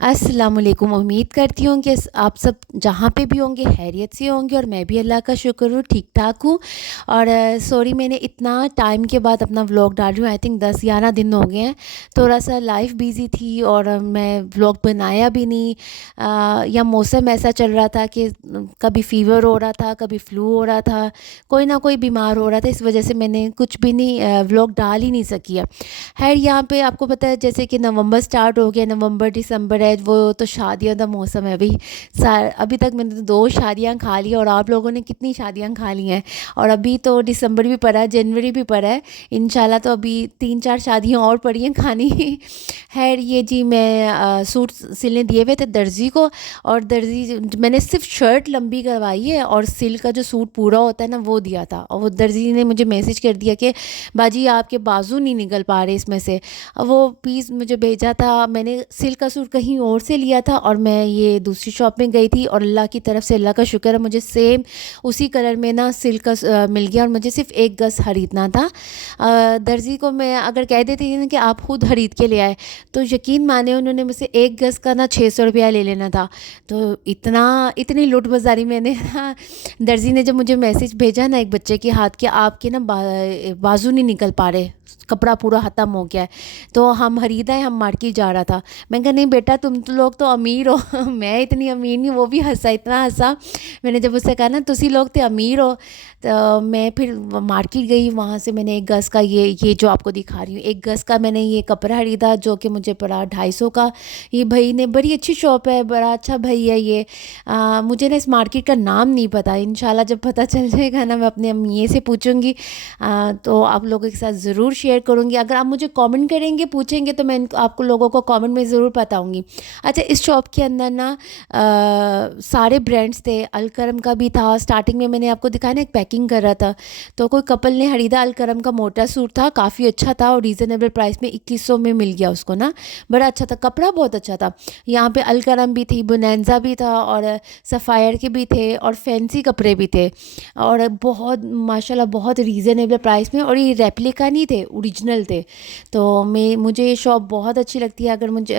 अस्सलामुअलैकुम। उम्मीद करती हूँ कि आप सब जहाँ पे भी होंगे खैरियत से होंगे और मैं भी अल्लाह का शुक्र हूँ ठीक-ठाक हूँ। और सॉरी मैंने इतना टाइम के बाद अपना व्लॉग डाल रही हूँ। आई थिंक 10-11 दिन हो गए हैं। थोड़ा-सा लाइफ़ बिज़ी थी और मैं व्लॉग बनाया भी नहीं। या मौसम ऐसा चल रहा था कि कभी फ़ीवर हो रहा था, कभी फ्लू हो रहा था, कोई ना कोई बीमार हो रहा था। इस वजह से मैंने कुछ भी नहीं व्लॉग डाल ही नहीं सकी है। ख़ैर यहाँ पे आपको पता है जैसे कि नवंबर स्टार्ट हो गया, नवंबर दिसंबर है वो तो शादियों का मौसम है भाई। अभी तक मैंने तो 2 शादियाँ खा ली और आप लोगों ने कितनी शादियाँ खा ली हैं। और अभी तो दिसंबर भी पड़ा है, जनवरी भी पड़ा है। इंशाल्लाह तो अभी 3-4 शादियाँ और पड़ी हैं खानी। खैर ये जी मैं सूट सिलने दिए हुए थे दर्जी को। और दर्जी मैंने सिर्फ शर्ट लंबी करवाई है और सिल का जो सूट पूरा होता है ना वो दिया था। और वो दर्जी ने मुझे मैसेज कर दिया कि बाजी आपके बाजू नहीं निकल पा रहे इसमें से। वो पीस मुझे भेजा था, मैंने सिल्क का सूट कहीं और से लिया था और मैं ये दूसरी शॉप में गई थी और अल्लाह की तरफ से अल्लाह का शुक्र है मुझे सेम उसी कलर में ना सिल्क का मिल गया और मुझे सिर्फ एक गज ख़रीदना था। दर्जी को मैं अगर कह देती थी ना कि आप खुद ख़रीद के ले आए तो यकीन माने उन्होंने मुझसे एक गज का ना 600 रुपया ले लेना था। तो इतनी लुट बाज़ारी मैंने ना दर्जी ने जब मुझे मैसेज भेजा ना एक बच्चे के हाथ के आपके ना बाजू नहीं निकल पा रहे, कपड़ा पूरा ख़त्म हो गया है तो हम ख़रीदा है, हम मार्केट जा रहा था। मैं कहा नहीं बेटा तुम तो लोग तो अमीर हो। मैं इतनी अमीर नहीं। वो भी हंसा, इतना हंसा। मैंने जब उससे कहा ना तुसी लोग तो अमीर हो। तो मैं फिर मार्केट गई, वहाँ से मैंने एक गज़ का ये जो आपको दिखा रही हूँ एक गज़ का मैंने ये कपड़ा ख़रीदा जो कि मुझे पड़ा 250 का। ये भाई ने बड़ी अच्छी शॉप है, बड़ा अच्छा भाई है ये। मुझे ना इस मार्केट का नाम नहीं पता, इंशाल्लाह जब पता चल जाएगा ना मैं अपने अम्मी से पूछूंगी। तो आप लोगों के साथ ज़रूर शेयर करूंगी। अगर आप मुझे कमेंट करेंगे पूछेंगे तो मैं आपको लोगों को कमेंट में ज़रूर बताऊंगी। अच्छा इस शॉप के अंदर ना सारे ब्रांड्स थे, अलकरम का भी था। स्टार्टिंग में मैंने आपको दिखाया ना एक पैकिंग कर रहा था तो कोई कपल ने खरीदा, अलकरम का मोटा सूट था, काफ़ी अच्छा था और रीज़नेबल प्राइस में 2100 में मिल गया उसको ना। बड़ा अच्छा था, कपड़ा बहुत अच्छा था। यहाँ पे अलकरम भी थी, बोनेंजा भी था और सफ़ायर के भी थे और फैंसी कपड़े भी थे और बहुत माशाल्लाह बहुत रीज़नेबल प्राइस में। और ये रेप्लिका नहीं थे, ओरिजिनल थे। तो मुझे ये शॉप बहुत अच्छी लगती है। अगर मुझे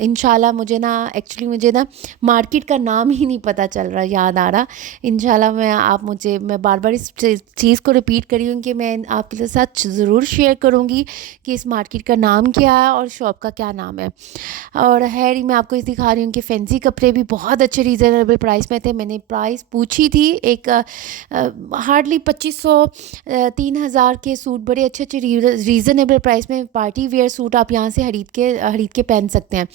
इंशाल्लाह मुझे ना एक्चुअली मुझे ना मार्केट का नाम ही नहीं पता चल रहा, याद आ रहा। इंशाल्लाह मैं बार बार इस चीज़ को रिपीट करी हूँ कि मैं आपके साथ ज़रूर शेयर करूँगी कि इस मार्केट का नाम क्या है और शॉप का क्या नाम है। और खैर मैं आपको इस दिखा रही हूँ कि फैंसी कपड़े भी बहुत अच्छे रीज़नेबल प्राइस में थे। मैंने प्राइस पूछी थी, एक हार्डली 2500 3000 के सूट बड़े अच्छे अच्छे रीज़नेबल प्राइस में पार्टी वेयर सूट आप यहाँ से खरीद के पहन सकते हैं।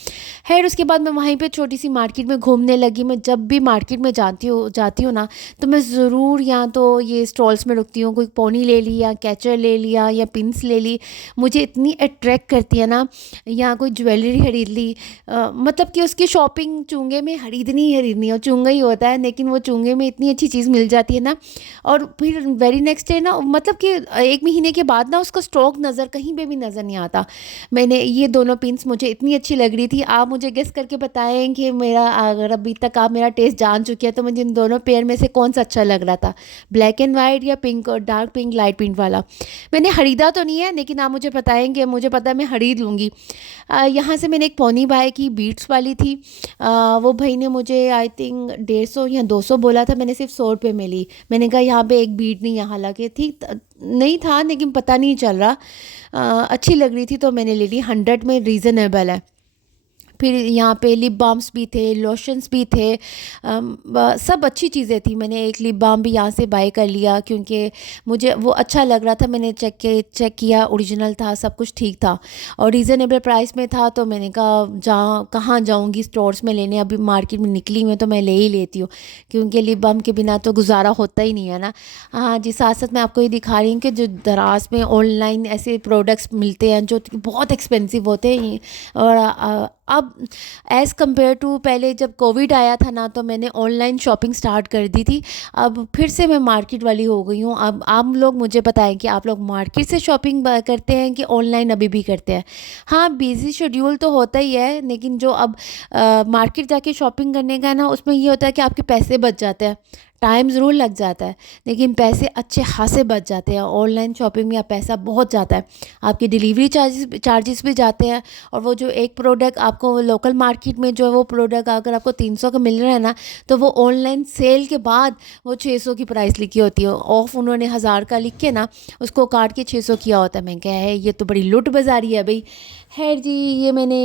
खैर उसके बाद मैं वहीं पे छोटी सी मार्केट में घूमने लगी। मैं जब भी मार्केट में जाती हूँ ना तो मैं ज़रूर यहाँ तो ये स्टॉल्स में रुकती हूँ। कोई पोनी ले ली या कैचर ले लिया या पिंस ले ली, मुझे इतनी अट्रैक्ट करती है ना। यहाँ कोई ज्वेलरी खरीद ली, मतलब कि उसकी शॉपिंग चुंगे में खरीदनी ही खरीदनी और चुंगा ही होता है, लेकिन वो चुंगे में इतनी अच्छी चीज़ मिल जाती है ना। और फिर वेरी नेक्स्ट डे ना मतलब कि 1 महीने के बाद ना उसका स्टॉक कहीं पे भी नज़र नहीं आता। मैंने ये दोनों पिन्स मुझे इतनी अच्छी लग रही थी। आप मुझे गेस करके बताएं कि मेरा अगर अभी तक आप मेरा टेस्ट जान चुके हैं तो मुझे इन दोनों पेयर में से कौन सा अच्छा लग रहा था, ब्लैक एंड वाइट या पिंक और डार्क पिंक लाइट पिंक वाला। मैंने ख़रीदा तो नहीं है लेकिन आप मुझे बताएंगे, मुझे पता है मैं ख़रीद लूँगी। यहाँ से मैंने एक पोनी बाय की, बीट्स वाली थी। वो भाई ने मुझे आई थिंक 150 या 200 बोला था, मैंने सिर्फ 100 रुपये में ली। मैंने कहा यहाँ पे एक बीट नहीं है, हालांकि ठीक नहीं था लेकिन पता नहीं चल रहा, अच्छी लग रही थी तो मैंने ले ली। 100 में रीज़नेबल है। फिर यहाँ पे लिप बाम्स भी थे, लोशंस भी थे, सब अच्छी चीज़ें थी। मैंने एक लिप बाम भी यहाँ से बाय कर लिया क्योंकि मुझे वो अच्छा लग रहा था। मैंने चेक किया, ओरिजिनल था, सब कुछ ठीक था और रीज़नेबल प्राइस में था। तो मैंने कहा कहाँ जाऊँगी स्टोर्स में लेने, अभी मार्केट में निकली हुई तो मैं ले ही लेती हूँ क्योंकि लिप बाम के बिना तो गुजारा होता ही नहीं है ना। हाँ जी, साथ साथ मैं आपको ये दिखा रही हूँ कि जो दराज में ऑनलाइन ऐसे प्रोडक्ट्स मिलते हैं जो बहुत एक्सपेंसिव होते हैं। और अब एज़ कम्पेयर टू पहले जब कोविड आया था ना तो मैंने ऑनलाइन शॉपिंग स्टार्ट कर दी थी। अब फिर से मैं मार्केट वाली हो गई हूँ। अब आप लोग मुझे बताएं कि आप लोग मार्केट से शॉपिंग करते हैं कि ऑनलाइन अभी भी करते हैं। हाँ बिज़ी शेड्यूल तो होता ही है लेकिन जो अब मार्केट जाके शॉपिंग करने का ना उसमें ये होता है कि आपके पैसे बच जाते हैं, टाइम ज़रूर लग जाता है, लेकिन पैसे अच्छे खासे बच जाते हैं। ऑनलाइन शॉपिंग में पैसा बहुत जाता है, आपकी डिलीवरी चार्जेस भी जाते हैं। और वो जो एक प्रोडक्ट आपको लोकल मार्केट में जो है वो प्रोडक्ट अगर आपको 300 का मिल रहा है ना, तो वो ऑनलाइन सेल के बाद वो 600 की प्राइस लिखी होती है। ऑफ उन्होंने 1000 का लिख के ना उसको काट के 600 किया होता है। मैं क्या है, ये तो बड़ी लुट बाजारी है भाई। खैर जी, ये मैंने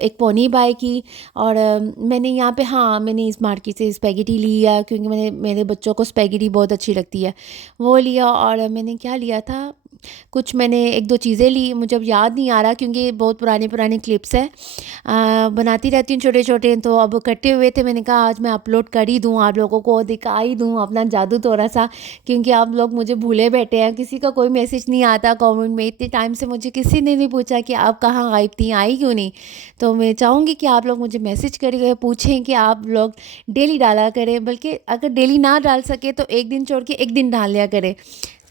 एक पोनी बाय की। और मैंने यहाँ पे, हाँ, मैंने इस मार्केट से स्पैगेटी लिया क्योंकि मैंने मेरे बच्चों को स्पैगेटी बहुत अच्छी लगती है, वो लिया। और मैंने क्या लिया था, कुछ मैंने एक दो चीज़ें ली, मुझे अब याद नहीं आ रहा क्योंकि बहुत पुराने पुराने क्लिप्स हैं। बनाती रहती हूँ छोटे छोटे, तो अब कटे हुए थे, मैंने कहा आज मैं अपलोड कर ही दूँ, आप लोगों को दिखा ही दूँ अपना जादू थोड़ा सा, क्योंकि आप लोग मुझे भूले बैठे हैं। किसी का कोई मैसेज नहीं आता कमेंट में, इतने टाइम से मुझे किसी ने नहीं पूछा कि आप कहाँ गायब थी, आई क्यों नहीं। तो मैं चाहूँगी कि आप लोग मुझे मैसेज करके पूछें कि आप लोग डेली डाला करें, बल्कि अगर डेली ना डाल सके तो एक दिन छोड़ के एक दिन डाल लिया करें,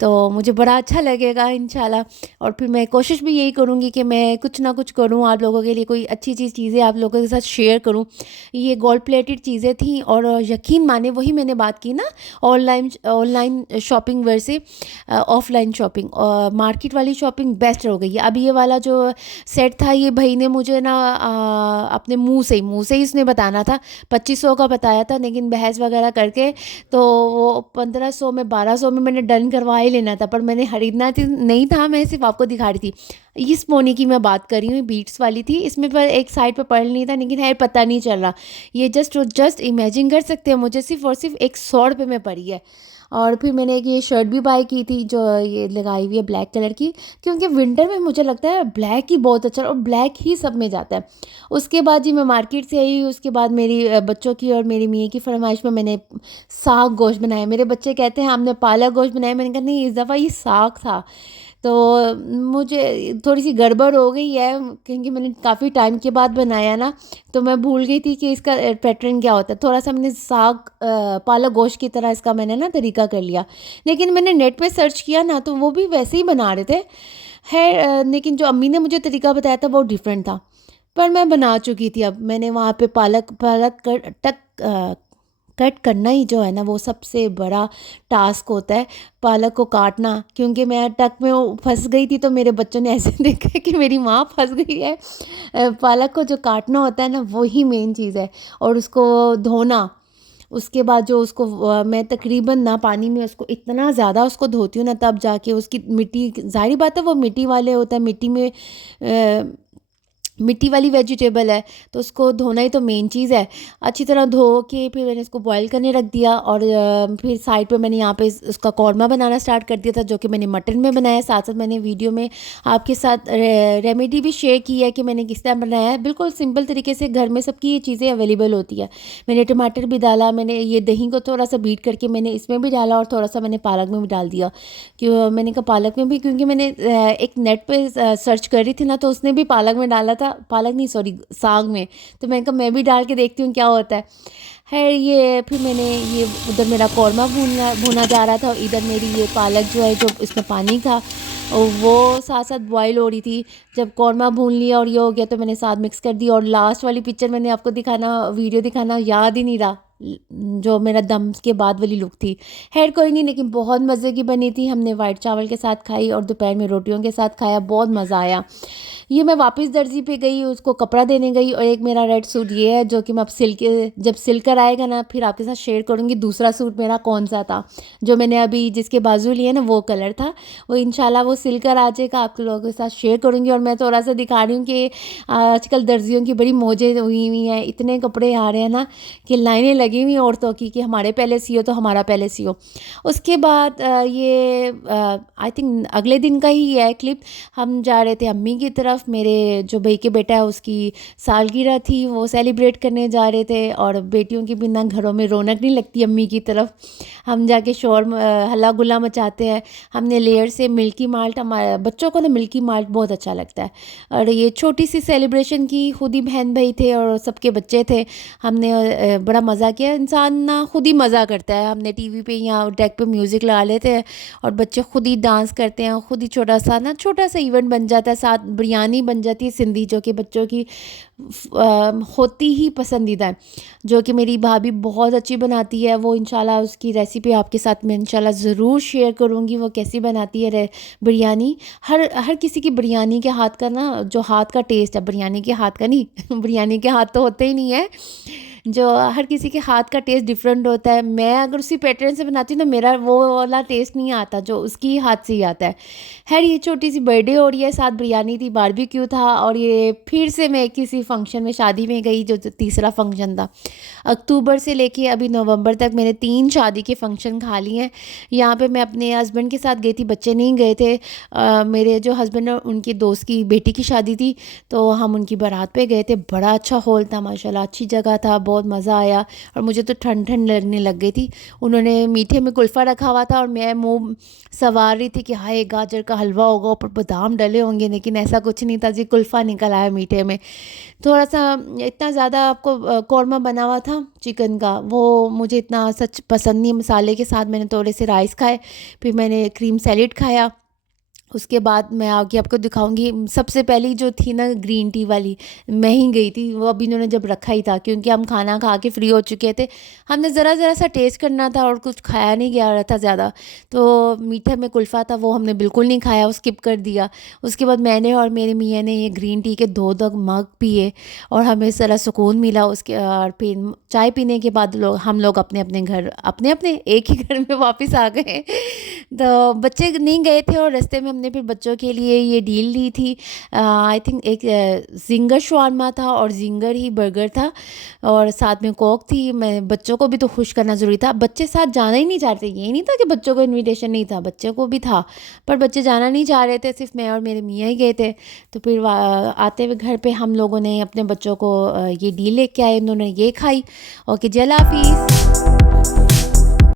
तो मुझे बड़ा अच्छा लगेगा इंशाल्लाह। और फिर मैं कोशिश भी यही करूँगी कि मैं कुछ ना कुछ करूँ आप लोगों के लिए, कोई अच्छी चीज़ें आप लोगों के साथ शेयर करूँ। ये गोल्ड प्लेटेड चीज़ें थी, और यकीन माने वही मैंने बात की ना, online online shopping versus offline shopping, market वाली शॉपिंग बेस्ट हो गई है। अब ये वाला जो सेट था, ये भाई ने मुझे ना अपने मुँह से ही उसने बताना था, 2500 का बताया था, लेकिन बहस वगैरह करके तो वो 1500 में 1200 में मैंने डन करवा ही लेना था, पर मैंने खरीदना नहीं था, मैं सिर्फ आपको दिखा रही थी। इस पोनी की मैं बात कर रही हूँ, बीट्स वाली थी, इसमें पर एक साइड पे पर्ल नहीं था, लेकिन है पता नहीं चल रहा। ये जस्ट इमेजिन कर सकते हैं, मुझे सिर्फ और सिर्फ 100 रुपये में पड़ी है। और फिर मैंने एक ये शर्ट भी बाय की थी जो ये लगाई हुई है ब्लैक कलर की, क्योंकि विंटर में मुझे लगता है ब्लैक ही बहुत अच्छा, और ब्लैक ही सब में जाता है। उसके बाद जी मैं मार्केट से आई, उसके बाद मेरी बच्चों की और मेरी मियाँ की फरमाइश में मैंने साग गोश्त बनाया। मेरे बच्चे कहते हैं हमने पालक गोश्त बनाया, मैंने कहा नहीं, इस दफ़ा ये साग था। तो मुझे थोड़ी सी गड़बड़ हो गई है क्योंकि मैंने काफ़ी टाइम के बाद बनाया ना, तो मैं भूल गई थी कि इसका पैटर्न क्या होता है। थोड़ा सा मैंने साग पालक गोश्त की तरह इसका मैंने ना तरीका कर लिया, लेकिन मैंने नेट पे सर्च किया ना तो वो भी वैसे ही बना रहे थे। है लेकिन जो अम्मी ने मुझे तरीका बताया था वो डिफरेंट था, पर मैं बना चुकी थी। अब मैंने वहाँ पे पालक पालक कट करना ही जो है ना वो सबसे बड़ा टास्क होता है, पालक को काटना। क्योंकि मैं टक में वो फंस गई थी, तो मेरे बच्चों ने ऐसे देखा कि मेरी माँ फंस गई है। पालक को जो काटना होता है ना वही मेन चीज़ है, और उसको धोना। उसके बाद जो उसको मैं तकरीबन ना पानी में उसको इतना ज़्यादा उसको धोती हूँ ना, तब जाके उसकी मिट्टी, ज़ाहिर बात है वो मिट्टी वाले होता है, मिट्टी में मिट्टी वाली वेजिटेबल है, तो उसको धोना ही तो मेन चीज़ है। अच्छी तरह धो के फिर मैंने इसको बॉईल करने रख दिया, और फिर साइड पे मैंने यहाँ पे उसका कौरमा बनाना स्टार्ट कर दिया था, जो कि मैंने मटन में बनाया। साथ साथ मैंने वीडियो में आपके साथ रेमेडी भी शेयर की है कि मैंने किस तरह बनाया है, बिल्कुल सिंपल तरीके से। घर में सबकी ये चीज़ें अवेलेबल होती है। मैंने टमाटर भी डाला, मैंने ये दही को थोड़ा सा बीट करके मैंने इसमें भी डाला, और थोड़ा सा मैंने पालक में भी डाल दिया। क्यों मैंने कहा पालक में भी, क्योंकि मैंने एक नेट पर सर्च कर रही थी ना, तो उसने भी पालक में डाला था, पालक नहीं सॉरी साग में, तो मैंने कहा मैं भी डाल के देखती हूँ क्या होता है। ये फिर मैंने ये उधर मेरा कौरमा भूना जा रहा था, और इधर मेरी ये पालक जो है जो इसमें पानी था और वो साथ साथ बॉईल हो रही थी। जब कौरमा भून लिया और ये हो गया तो मैंने साथ मिक्स कर दी। और लास्ट वाली पिक्चर मैंने आपको दिखाना, वीडियो दिखाना याद ही नहीं रहा, जो मेरा दम के बाद वाली लुक थी। खैर कोई नहीं, लेकिन बहुत मज़े की बनी थी। हमने वाइट चावल के साथ खाई और दोपहर में रोटियों के साथ खाया, बहुत मज़ा आया। ये मैं वापस दर्जी पे गई, उसको कपड़ा देने गई, और एक मेरा रेड सूट ये है जो कि मैं अब जब सिल कर आएगा ना फिर आपके साथ शेयर करूँगी दूसरा सूट मेरा कौन सा था। जो मैंने अभी जिसके बाजू लिए ना वो कलर था, वो इंशाल्लाह वो सिल कर आ जाएगा, आप लोगों के साथ शेयर करूँगी। और मैं थोड़ा सा दिखा रही हूँ कि आजकल दर्जियों की बड़ी मौजें हुई हुई हैं, इतने कपड़े आ रहे हैं ना कि लाइनें लगी हुई औरतों की कि हमारे पहले सियो तो हमारा पहले सियो। उसके बाद ये आई थिंक अगले दिन का ही है क्लिप। हम जा रहे थे अम्मी की तरफ, मेरे जो भाई के बेटा है उसकी सालगिरह थी, वो सेलिब्रेट करने जा रहे थे। और बेटियों के बिना घरों में रौनक नहीं लगती अम्मी की तरफ। हम जाके शोर हल्ला गुल्ला मचाते हैं। हमने लेयर से मिल्की माल्ट, हमारे बच्चों को ना मिल्की माल्ट बहुत अच्छा लगता है, और ये छोटी सी सेलिब्रेशन की, खुद ही बहन भाई थे और सबके बच्चे थे। हमने बड़ा मज़ा कि इंसान ना खुद ही मज़ा करता है। हमने टीवी पे या डेक पे म्यूज़िक लगा लेते हैं और बच्चे खुद ही डांस करते हैं, खुद ही छोटा सा इवेंट बन जाता है, साथ बिरयानी बन जाती है सिंधी, जो कि बच्चों की होती ही पसंदीदा है, जो कि मेरी भाभी बहुत अच्छी बनाती है। वो इंशाल्लाह उसकी रेसिपी आपके साथ मैं इंशाल्लाह ज़रूर शेयर करूँगी, वो कैसी बनाती है बिरयानी। हर हर किसी की बिरयानी के हाथ का ना, जो हाथ का टेस्ट है, बिरयानी के हाथ का नहीं बिरयानी के हाथ तो होते ही नहीं है, जो हर किसी के हाथ का टेस्ट डिफरेंट होता है। मैं अगर उसी पैटर्न से बनाती हूँ तो मेरा वो वाला टेस्ट नहीं आता जो उसकी हाथ से ही आता है। खैर, ये छोटी सी बर्थडे हो रही है, साथ बिरयानी थी, बारबेक्यू था, और ये फिर से मैं किसी फंक्शन में, शादी में गई, जो तीसरा फंक्शन था। अक्टूबर से लेके अभी नवंबर तक मैंने 3 शादी के फंक्शन खा लिए हैं। यहाँ पे मैं अपने हस्बैंड के साथ गई थी, बच्चे नहीं गए थे। मेरे जो हस्बैंड है उनके दोस्त की बेटी की शादी थी, तो हम उनकी बारात पे गए थे। बड़ा अच्छा हॉल था माशाल्लाह, अच्छी जगह था, बहुत मज़ा आया। और मुझे तो ठंड ठंड लगने लग गई थी। उन्होंने मीठे में कुल्फ़ा रखा हुआ था और मैं मुँह संवार रही थी कि हाय गाजर का हलवा होगा, ऊपर बादाम डले होंगे, लेकिन ऐसा कुछ नहीं था जी, कुल्फ़ा निकल आया मीठे में। थोड़ा सा इतना ज़्यादा आपको कौरमा बना हुआ था चिकन का, वो मुझे इतना सच पसंद नहीं। मसाले के साथ मैंने थोड़े से राइस खाए, फिर मैंने क्रीम सैलेड खाया। उसके बाद मैं आगे आपको दिखाऊंगी। सबसे पहली जो थी ना ग्रीन टी वाली, मैं ही गई थी, वो अभी इन्होंने जब रखा ही था, क्योंकि हम खाना खा के फ्री हो चुके थे। हमने ज़रा ज़रा सा टेस्ट करना था और कुछ खाया नहीं गया रहा था ज़्यादा। तो मीठे में कुल्फ़ा था, वो हमने बिल्कुल नहीं खाया, वो स्किप कर दिया। उसके बाद मैंने और मेरे मियाँ ने ये ग्रीन टी के 2 मग पिए और हमें ज़रा सुकून मिला। उसके और फिर चाय पीने के बाद हम लोग अपने अपने घर, अपने अपने एक ही घर में वापस आ गए। तो बच्चे नहीं गए थे और रास्ते में हमने फिर बच्चों के लिए ये डील ली थी। आई थिंक एक जिंगर शवारमा था और जिंगर ही बर्गर था, और साथ में कोक थी। मैं बच्चों को भी तो खुश करना ज़रूरी था, बच्चे साथ जाना ही नहीं चाहते। ये नहीं था कि बच्चों को इनविटेशन नहीं था, बच्चों को भी था, पर बच्चे जाना नहीं चाह रहे थे, सिर्फ मैं और मेरे मियाँ ही गए थे। तो फिर आते हुए घर पे हम लोगों ने अपने बच्चों को ये डील लेके आए, उन्होंने ये खाई। ओके जी, अल्लाह हाफिज़।